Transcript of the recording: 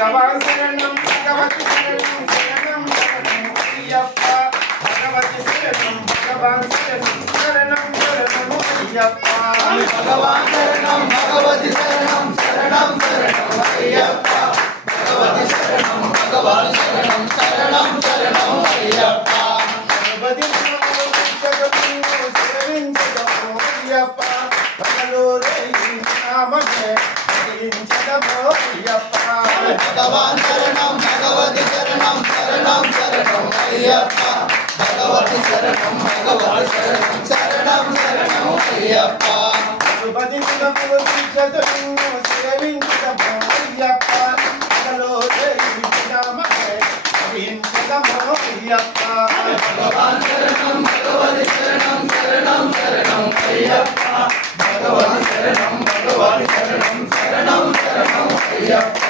భగవాన్ శరణం భగవతి శరణం శరణం శరణం అయ్యప్ప భగవతి శరణం భగవాన్ శరణం శరణం శరణం అయ్యప్ప భగవాన్ శరణం భగవతి శరణం శరణం శరణం అయ్యప్ప భగవతి శరణం భగవాన్ శరణం శరణం శరణం అయ్యప్ప భగవతి సేవించదము అయ్యప్ప భగలో నామమే భజించదము అయ్యప్ప భగవాన్ శరణం భగవతి శరణం శరణం శరణం అయ్యప్ప భగవతి శరణం భగవతి శరణం శరణం శరణం అయ్యప్ప భజించదము సేవించదము అయ్యప్ప భగలో నామమే భజించదము అయ్యప్ప భగవాన్ శరణం భగవతి శరణం శరణం శరణం అయ్యప్ప భగవతి శరణం భగవతి శరణం శరణం శరణం అయ్యప్ప